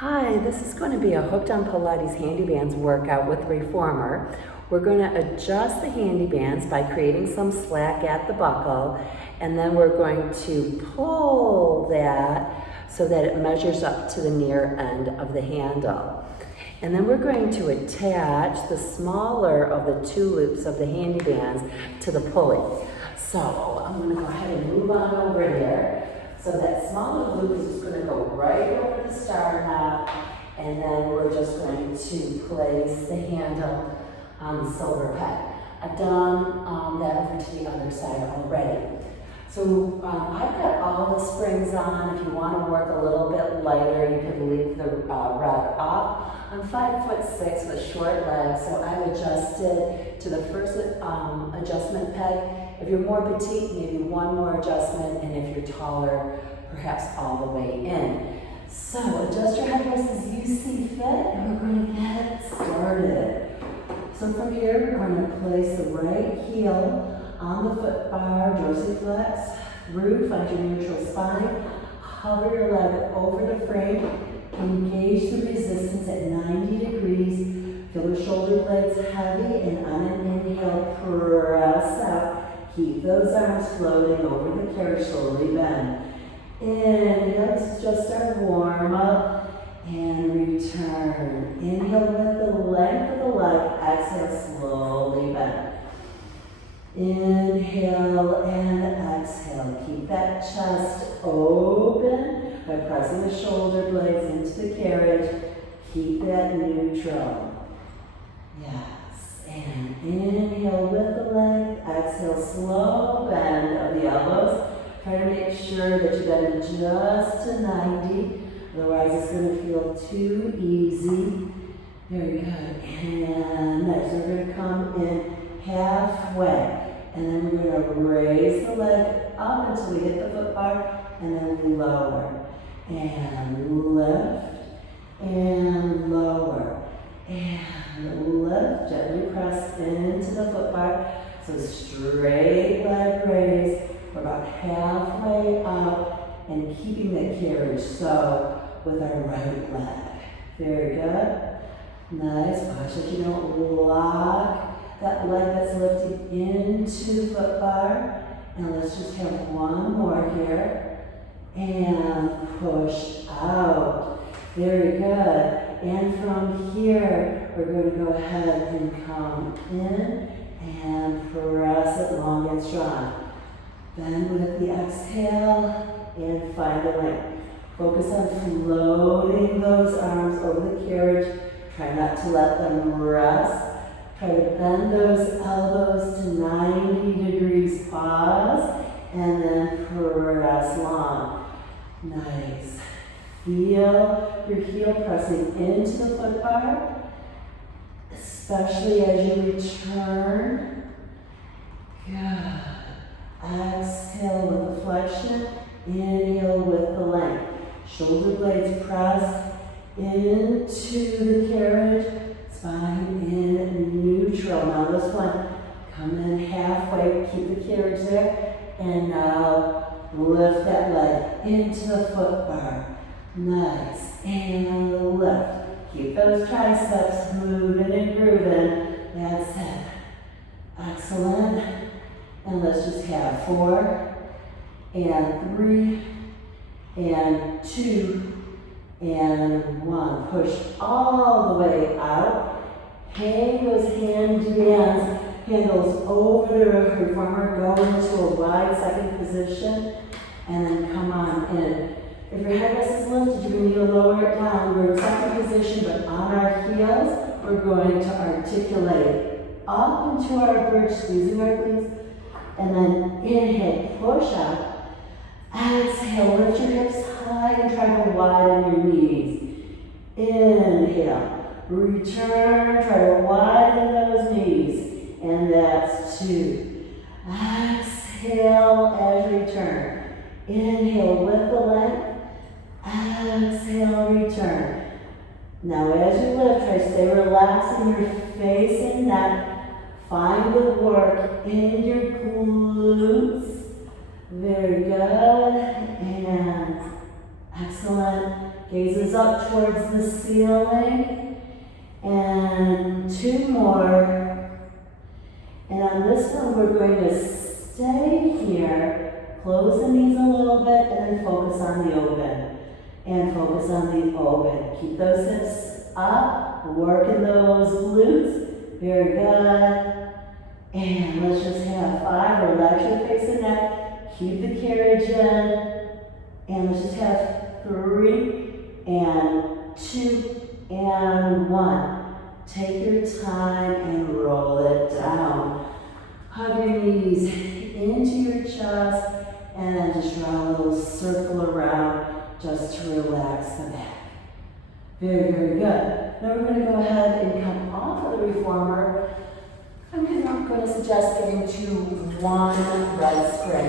Hi, this is going to be a Hooked on Pilates Handibands workout with reformer. We're going to adjust the handibands by creating some slack at the buckle, and then we're going to pull that so that it measures up to the near end of the handle. And then we're going to attach the smaller of the two loops of the handibands to the pulley. So I'm going to go ahead and move on over there. So that smaller loop is just going to go right over the star knot, and then we're just going to place the handle on the silver peg. I've done that over to the other side already. So I've got all the springs on. If you want to work a little bit lighter, you can leave the rod off. I'm 5'6" with short legs, so I've adjusted to the first adjustment peg. If you're more petite, maybe one more adjustment, and if you're taller, perhaps all the way in. So adjust your headrest as you see fit, and we're going to get started. So from here, we're going to place the right heel on the foot bar, dorsiflex through, find your neutral spine, hover your leg over the frame, engage the resistance at 90 degrees, feel the shoulder blades heavy, and on an inhale, press out. Keep those arms floating over the carriage, slowly bend. Inhale, this is just our warm up, and return. Inhale with the length of the leg, exhale, slowly bend. Inhale and exhale. Keep that chest open by pressing the shoulder blades into the carriage. Keep that neutral. Yes. And inhale with the length. Exhale, slow bend of the elbows. Try to make sure that you bend just to 90. Otherwise, it's going to feel too easy. Very good. And next, we're going to come in halfway. And then we're going to raise the leg up until we hit the foot bar, and then we lower. And lift, and lower, and lift. Gently press into the foot bar. So straight leg raise. We're about halfway up and keeping the carriage so with our right leg. Very good. Nice. Watch that you don't lock that leg that's lifted into the foot bar. And let's just have one more here. And push out. Very good. And from here, we're going to go ahead and come in and press it long and strong. Then with the exhale, and find the length. Focus on floating those arms over the carriage. Try not to let them rest. Try to bend those elbows to 90 degrees. Pause, and then press long. Nice. Feel your heel pressing into the foot bar, especially as you return. Good. Exhale with the flexion. Inhale with the length. Shoulder blades press into the carriage. Spine in neutral. Now this one, come in halfway, keep the carriage there, and now lift that leg into the foot bar. Nice, and lift. Keep those triceps moving and grooving. That's it. Excellent. And let's just have 4, and 3, and 2, and 1. Push all the way out. Hang those handles over the reformer. Go into a wide second position. And then come on in. If your headrest is lifted, you're going to lower it down. We're in second position, but on our heels, we're going to articulate up into our bridge, squeezing our glutes. And then inhale, push up. Exhale, lift your hips high and try to widen your knees. Inhale, return, try to widen those knees. And that's 2. Exhale as you return. Inhale with the length. Exhale, return. Now as you lift, try to stay relaxed in your face and neck. Find the work in your glutes. Very good. And Excellent. Gazes up towards the ceiling. And 2 more. And on this one, we're going to stay here. Close the knees a little bit and then focus on the open. And focus on the open. Keep those hips up. Working those glutes. Very good. And let's just have 5. Relax your face and neck. Keep the carriage in. And let's just have 3 and 2 and 1. Take your time and roll it down. Hug your knees into your chest and then just draw a little circle around just to relax the back. Very, very good. Now we're going to go ahead and come off of the reformer. I'm going to suggest getting to 1 red spring.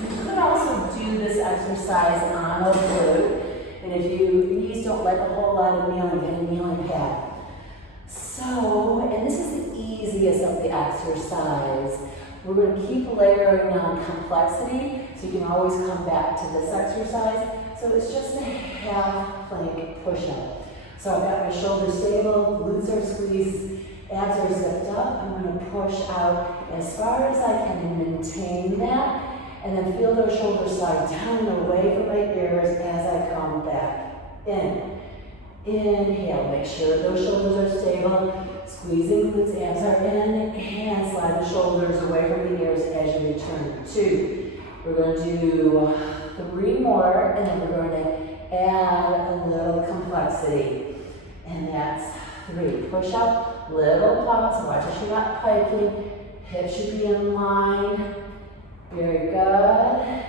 You could also do this exercise on a glute. And if your knees don't like a whole lot of kneeling, get a kneeling pad. So, and this is the easiest of the exercise. We're going to keep layering on complexity, so you can always come back to this exercise. So it's just a half plank push-up. So I've got my shoulders stable, glutes are squeezed, abs are zipped up. I'm going to push out as far as I can and maintain that. And then feel those shoulders slide down and away from my ears as I come back in. Inhale, make sure those shoulders are stable. Squeezing glutes, abs are in. And slide the shoulders away from the ears as you return. 2. We're going to do 3 more, and then we're going to add a little complexity. And that's 3. Push up, little pause. Watch as you're not piking. Hips should be in line. Very good.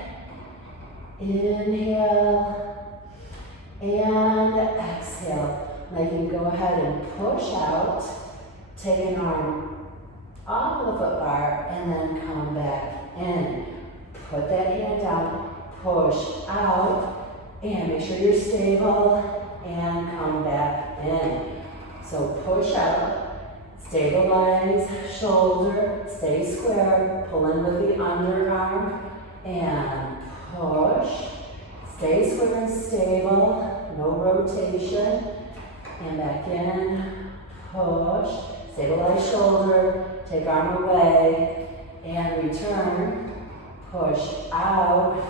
Inhale and exhale. Now you can go ahead and push out. Take an arm off of the foot bar and then come back in. Put that hand down, push out, and make sure you're stable and come back in. So push out. Stabilize shoulder, stay square, pull in with the underarm, and push. Stay square and stable, no rotation, and back in, push. Stabilize shoulder, take arm away, and return. Push out,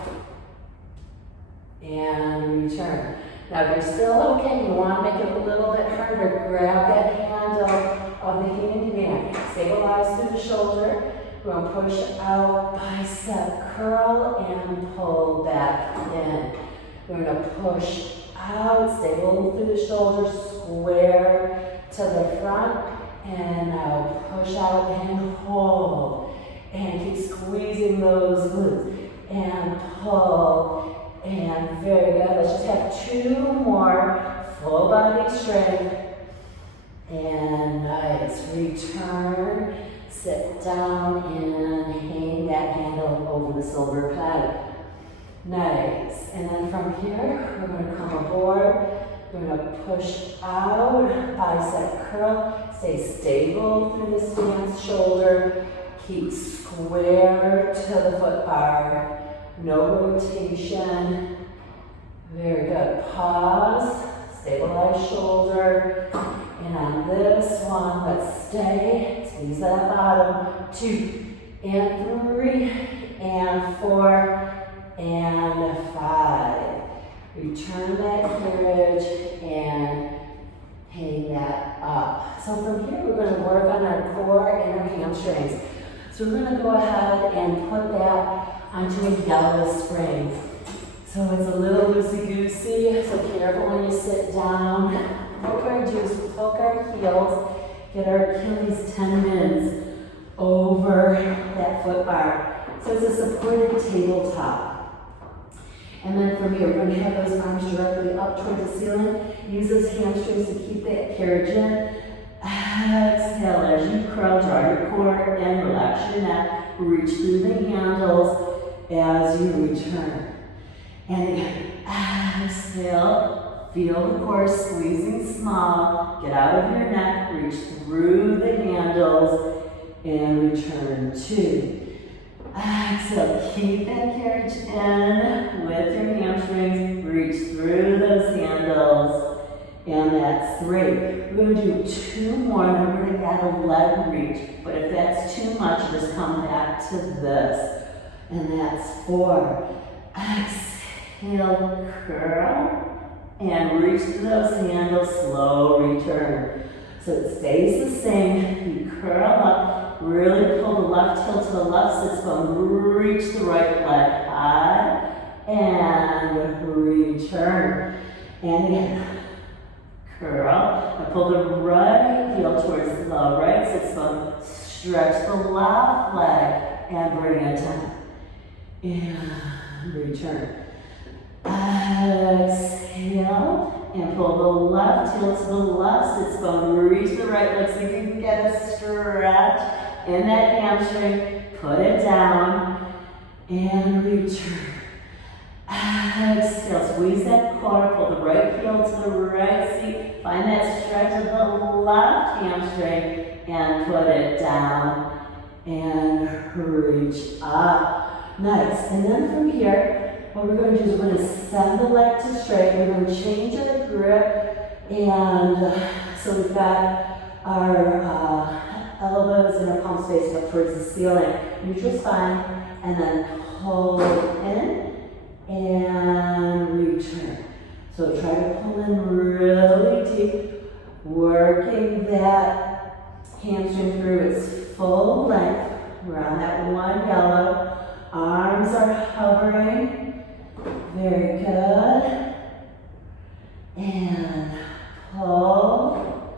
and return. Now if you're still okay, you want to make it a little bit harder, grab that handle of the handyman. Stabilize through the shoulder. We're going to push out, bicep curl, and pull back in. We're going to push out, stable through the shoulder, square to the front, and now push out and hold. And keep squeezing those glutes. And pull, and very good. Let's just have 2 more, full body strength. And nice, return, sit down and hang that handle over the silver pad. Nice, and then from here, we're going to come aboard. We're going to push out, bicep curl, stay stable through the stance, shoulder, keep square to the foot bar, no rotation. Very good, pause, stabilize shoulder. And on this one, let's stay, squeeze that bottom, 2 and 3 and 4 and 5. Return that carriage and hang that up. So from here, we're going to work on our core and our hamstrings. So we're going to go ahead and put that onto a yellow spring. So it's a little loosey-goosey, so careful when you sit down. What we're going to do is hook our heels, get our Achilles tendons over that foot bar. So it's a supported tabletop. And then from here, we're going to have those arms directly up towards the ceiling. Use those hamstrings to keep that carriage in. Exhale as you curl, draw your core and relax your neck. Reach through the handles as you return. And again, exhale. Feel the core squeezing small. Get out of your neck. Reach through the handles and return. 2. Exhale, keep that carriage in with your hamstrings. Reach through those handles. And that's 3. We're going to do 2 more, and then we're going to add a leg reach. But if that's too much, just come back to this. And that's 4. Exhale, curl, and reach through those handles, slow return. So it stays the same. You curl up, really pull the left heel to the left sit bone, reach the right leg high, and return. And again, curl, and pull the right heel towards the right sit bone, stretch the left leg, and bring it down. And return. Exhale. And pull the left heel to the left sit bone. Reach the right leg so you can get a stretch in that hamstring. Put it down. And return. Exhale. Squeeze that core. Pull the right heel to the right seat. Find that stretch of the left hamstring. And put it down. And reach up. Nice. And then from here, what we're going to do is we're going to send the leg to straight. We're going to change our grip. And so we've got our elbows and our palms facing up towards the ceiling. Neutral spine. And then pull in and return. So try to pull in really deep. Working that hamstring through its full length. We're on that one yellow. Arms are hovering. Very good. And pull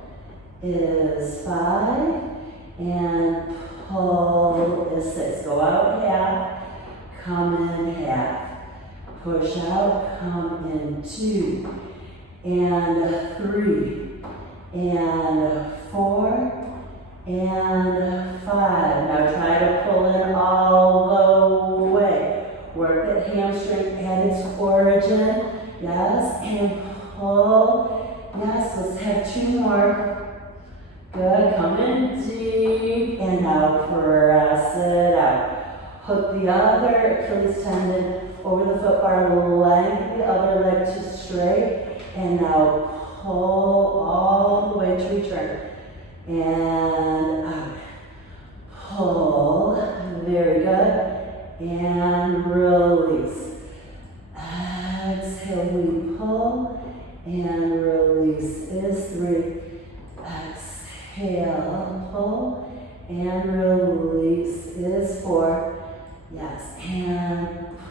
is 5. And pull is 6. Go out half. Come in half. Push out. Come in 2. And 3. And 4. And 5. Now try to pull in all the way. Work that hamstring at its origin. Yes, and pull. Yes, let's have 2 more. Good, come in deep. And now press it out. Hook the other Achilles tendon over the foot bar. Lengthen the other leg to straight. And now pull all the way to return. And out. Pull. Very good. And release. Exhale, we pull. And release is 3. Exhale, pull. And release is 4. Yes. And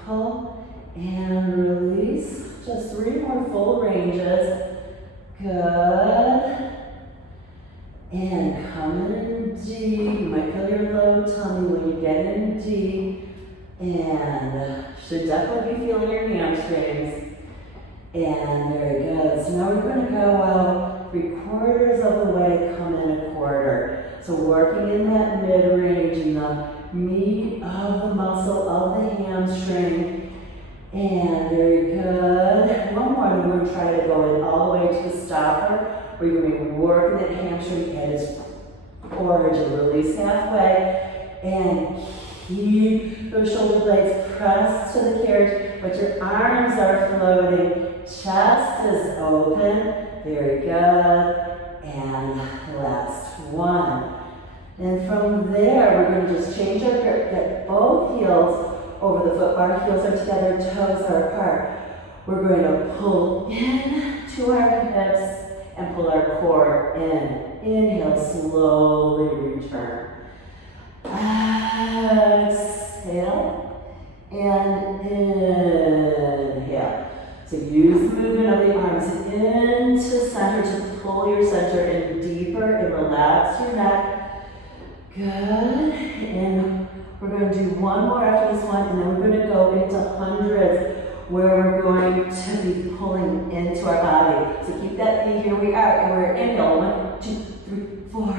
pull. And release. Just 3 more full ranges. Good. And come in deep. You might feel your low tummy when you get in deep. And should definitely be feeling your hamstrings. And very good. So now we're going to go out 3/4 of the way, come in 1/4. So working in that mid-range in the meat of the muscle of the hamstring. And very good. One more, and we're going to try to go in all the way to the stopper. Where you're going to be working that hamstring at its origin. Release halfway and keep those shoulder blades pressed to the carriage, but your arms are floating. Chest is open. Very good. And last one. And from there, we're going to just change our grip. Get both heels over the foot bar. Heels are together, toes are apart. We're going to pull in to our hips and pull our core in. Inhale, slowly return. Exhale and inhale. So use the movement of the arms into center to pull your center in deeper and relax your neck. Good. And we're going to do one more after this one, and then we're going to go into hundreds, where we're going to be pulling into our body. So keep that feet. Here we are, and we're inhale. 1, 2, 3, 4, 5.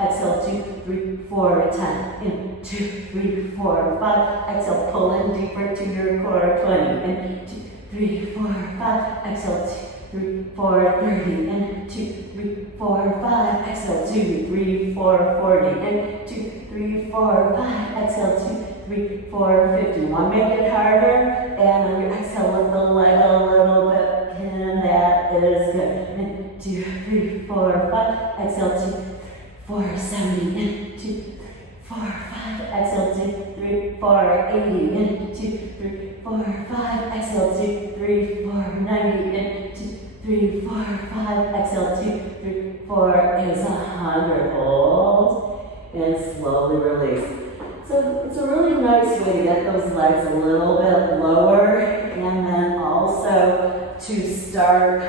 Exhale. 2, 3, 4, 10. In 2, 3, 4, 5. Exhale. Pull in deeper to your core. 20. In 2, 3, 4, 5. Exhale. 2, 3, 4, 30. In 2, 3, 4, 5. Exhale. 2, 3, 4, 40. In 2, 3, 4, 5. Exhale. 2, 3, 4, 50. One, make it harder. And on your exhale, lift the leg a little bit. And that is good. 2, 3, 4, 5. Exhale, 2, 4, 70. And 2, 4, 5. Exhale, 2, 3, 4, 80. And 2, 3, 4, 5. Exhale, 2, 3, 4, 90. And 2, 3, 4, 5. Exhale, 2, 3, 4 is 100. Hold and slowly release. So it's a really nice way to get those legs a little bit lower, and then also to start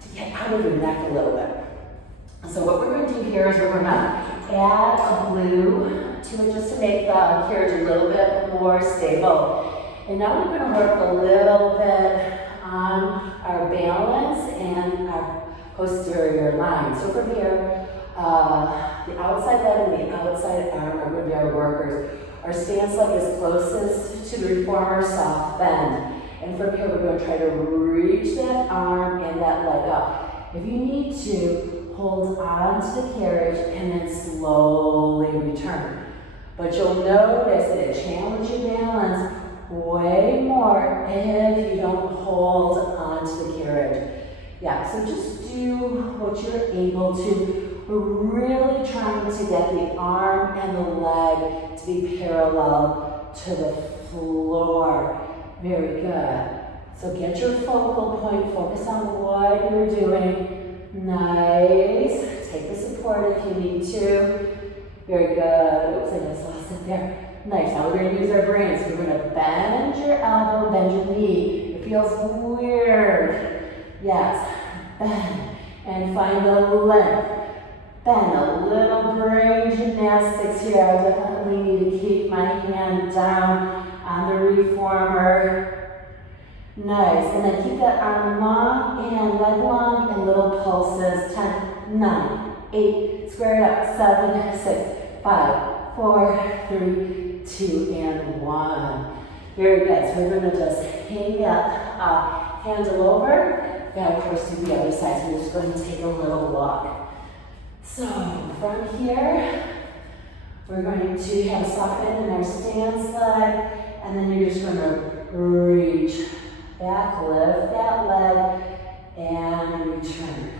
to get out of your neck a little bit. So what we're going to do here is we're going to add a glue to it just to make the carriage a little bit more stable. And now we're going to work a little bit on our balance and our posterior line. So from here, the outside leg and the outside arm are going to be our workers. Our stance leg is closest to the reformer soft bend. And from here, we're going to try to reach that arm and that leg up. If you need to, hold on to the carriage and then slowly return. But you'll notice that it challenges your balance way more if you don't hold on to the carriage. Yeah, so just do what you're able to. We're really trying to get the arm and the leg to be parallel to the floor. Very good. So get your focal point, focus on what you're doing. Nice. Take the support if you need to. Very good. Oops, I just lost it there. Nice. Now we're going to use our brains. We're going to bend your elbow, bend your knee. It feels weird. Yes. Bend. And find the length. Bend. A little brain gymnastics here. I definitely need to keep my hand down on the reformer. Nice. And then keep that arm long and leg long and little pulses. 10, 9, 8, square it up. 7, 6, 5, 4, 3, 2, and 1. Very good. So we're going to just hang that handle over. Now, of course, do the other side. So we're just going to take a little walk. So from here, we're going to have a soft bend in our stance leg, and then you're just going to reach back, lift that leg, and return.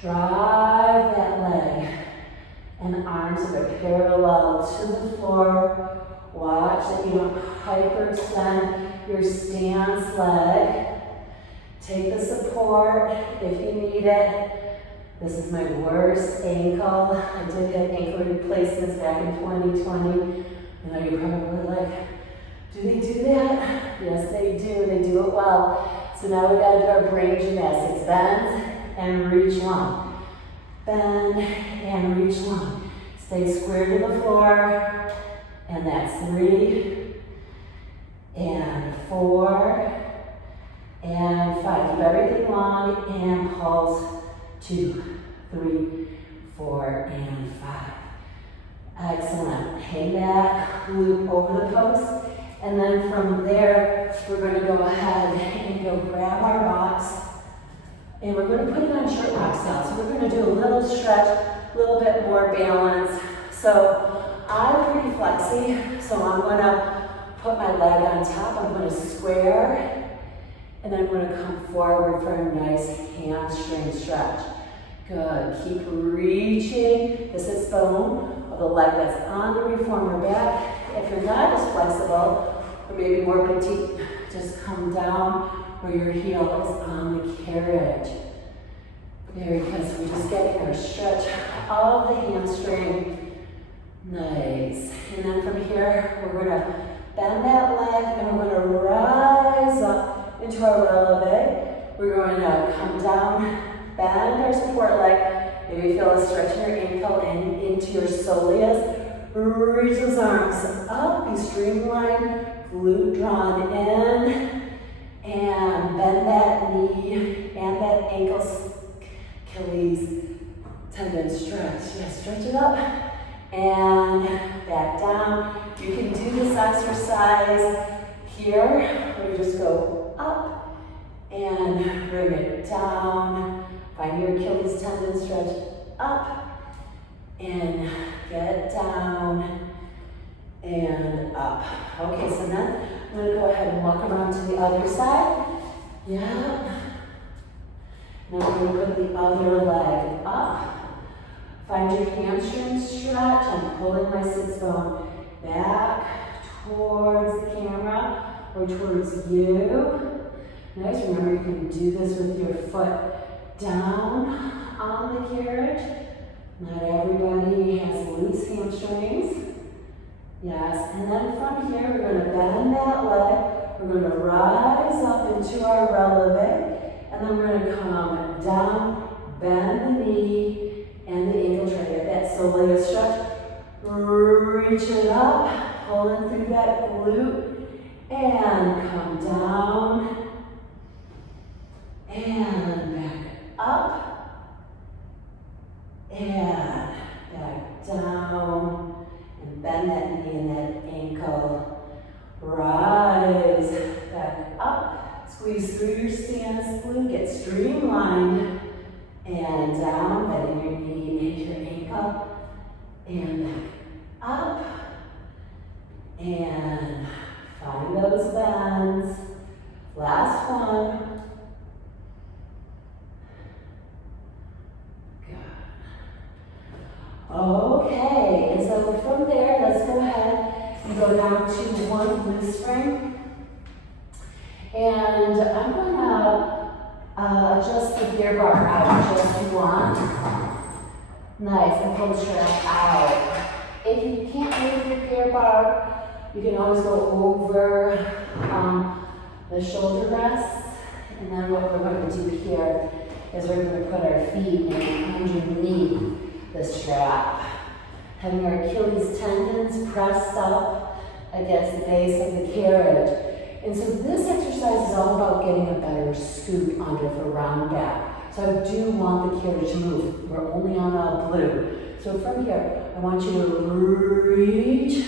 Drive that leg, and arms are parallel to the floor. Watch that you don't hyperextend your stance leg. Take the support if you need it. This is my worst ankle. I did have ankle replacements back in 2020. I know you're probably like, do they do that? Yes, they do. They do it well. So now we've got to do our brain gymnastics. Bend and reach long. Bend and reach long. Stay square to the floor. And that's 3 and 4 and 5. Keep everything long and pulse. 2, 3, 4, and 5. Excellent. Hang that, loop over the post. And then from there, we're going to go ahead and go grab our box. And we're going to put it on short rock style. So we're going to do a little stretch, a little bit more balance. So I'm pretty flexy. So I'm going to put my leg on top. I'm going to square. And I'm going to come forward for a nice hamstring stretch. Good. Keep reaching the sits bone of the leg that's on the reformer back. If you're not as flexible, or maybe more petite, just come down where your heel is on the carriage. Very good. So we're just getting our stretch of the hamstring. Nice. And then from here, we're going to bend that leg and we're going to rise up into our releve. We're going to come down, bend our support leg. Maybe feel a stretch in your ankle and into your soleus. Reach those arms up, be streamlined, glute drawn in, and bend that knee and that ankle, Achilles tendon stretch. Yeah, stretch it up and back down. You can do this exercise here, where you just go up and bring it down. Find your Achilles tendon stretch up and get down, and up. Okay, so then I'm going to go ahead and walk around to the other side. Yeah. Now we're going to put the other leg up. Find your hamstring stretch. I'm pulling my sits bone back towards the camera or towards you. Nice. Remember, you can do this with your foot down on the carriage. Not everybody has loose hamstrings. Yes, and then from here, we're going to bend that leg. We're going to rise up into our releve, and then we're going to come down, bend the knee and the ankle. Try to get that soleus stretch. Reach it up, pulling through that glute, and come down, and back up, and back down, and bend that knee and that ankle. Rise back up, squeeze through your stance glute, get streamlined, and down, bending your knee and your ankle, and back up, and find those bends. Last one. Good. Okay, and so from there, let's go ahead and go down to one glute spring. And I'm going to adjust the gear bar out just you want. Nice, and pull the strap out. If you can't move your gear bar, you can always go over the shoulder rests. And then what we're going to do here is we're going to put our feet underneath the strap. Having our Achilles tendons pressed up against the base of the carriage. And so this exercise is all about getting a better scoop under for round back. So I do want the carriage to move. We're only on a blue. So from here, I want you to reach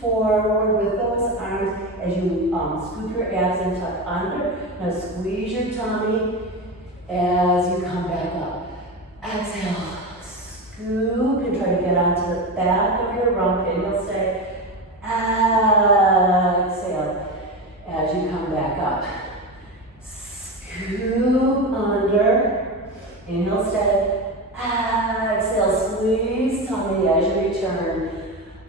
forward with those arms as you scoop your abs and tuck under. Now squeeze your tummy as you come back up. Exhale, scoop and try to get onto the back of your rump and you'll stay. Exhale as you come back up. Scoop under, inhale, stay. Exhale, squeeze tummy as you return.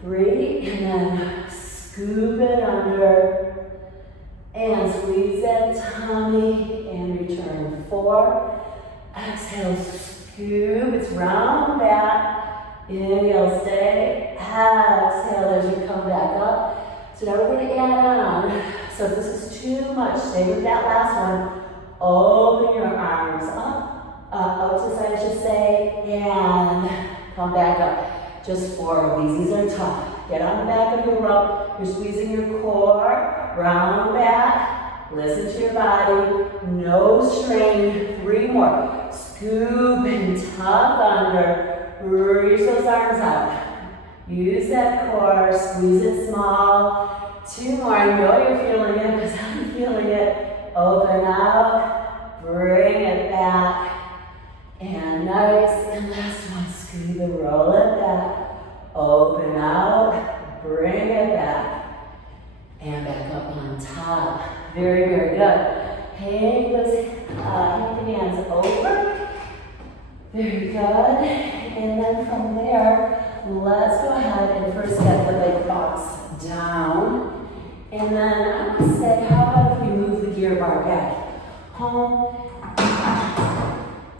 3, and then scoop it under, and squeeze that tummy, and return. 4, exhale, scoop, it's round back, inhale, stay, exhale as you come back up. So now we're going to add on, so if this is too much, stay with that last one, open your arms up, out to the side I should say, and come back up. Just 4 of these. These are tough. Get on the back of your rump. You're squeezing your core. Round back. Listen to your body. No strain. 3 more. Scoop and tuck under. Reach those arms out. Use that core. Squeeze it small. 2 more. I know you're feeling it because I'm feeling it. Open out. Bring it back. And nice. And last one. Scoop and roll it back. Open out, bring it back, and back up on top. Very, very good. Hang those hands over. Very good. And then from there, let's go ahead and first get the leg box down. And then I'm going to say, how about if we move the gear bar back home?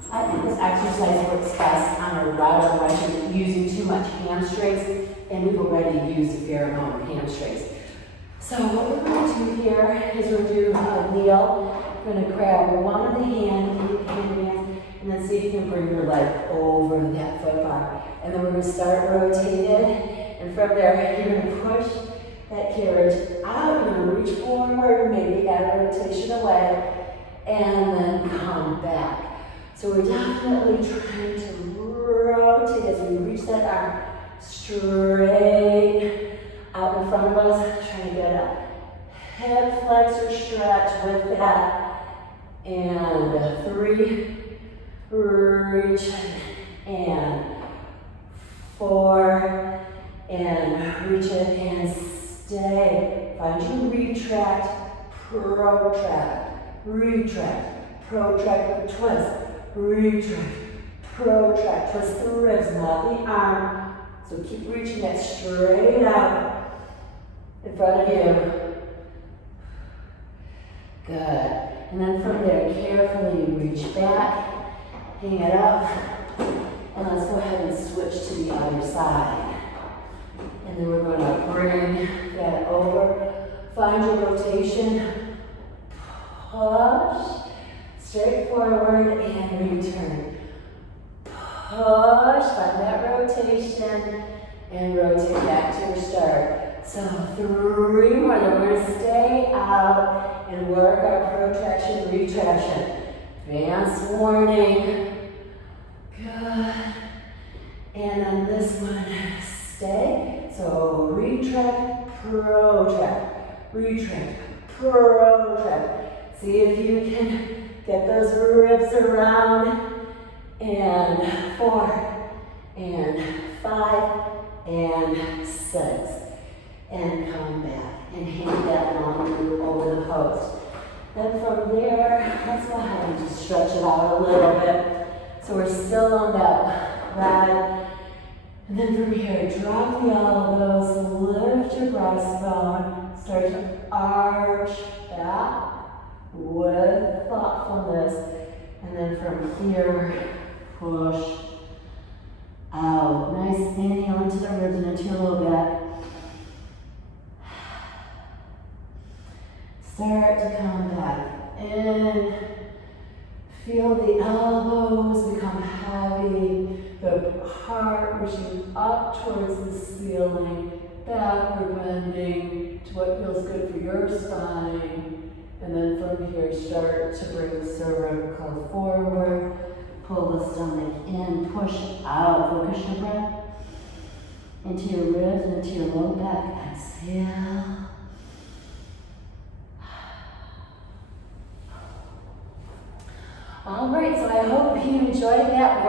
I think this exercise works best on a router when you're using too much hamstrings, and we've already used a fair amount of hamstrings. So what we're going to do here is we're going to do a kneel. We're going to grab one of the hands, and then see if you can bring your leg over that foot bar. And then we're going to start rotated, and from there you're going to push that carriage out. You're going to reach forward, maybe add a rotation away, and then come back. So we're definitely trying to rotate as we reach that arm straight out in front of us. Trying to get a hip flexor stretch with that. And 3, reach, and 4, and reach it and stay. Find your retract, protract, retract, protract with twist, retract, protract, twist the ribs, not the arm. So keep reaching that straight out in front of you. Good. And then from there, carefully reach back, hang it up, and let's go ahead and switch to the other side. And then we're going to bring that over. Find your rotation. Push, straight forward, and return. Push, find that rotation, and rotate back to your start. So 3 more, then we're going to stay out and work our protraction, retraction. Advance warning. Good. And on this one, stay. So retract, protract, retract, protract. See if you can get those ribs around. And 4, and 5, and 6. And come back and hang that long loop over the post. Then from there, let's go ahead and just stretch it out a little bit. So we're still on that ride. And then from here, drop the elbows, lift your breastbone, start to arch back with thoughtfulness. And then from here, push out. Nice inhale into the ribs and into your low back. Start to come back in. Feel the elbows become heavy. The heart reaching up towards the ceiling. Backward bending to what feels good for your spine. And then from here, start to bring the cervical forward. Pull the stomach in. Push out. Focus your breath into your ribs and into your low back. Exhale. All right, so I hope you enjoyed that work.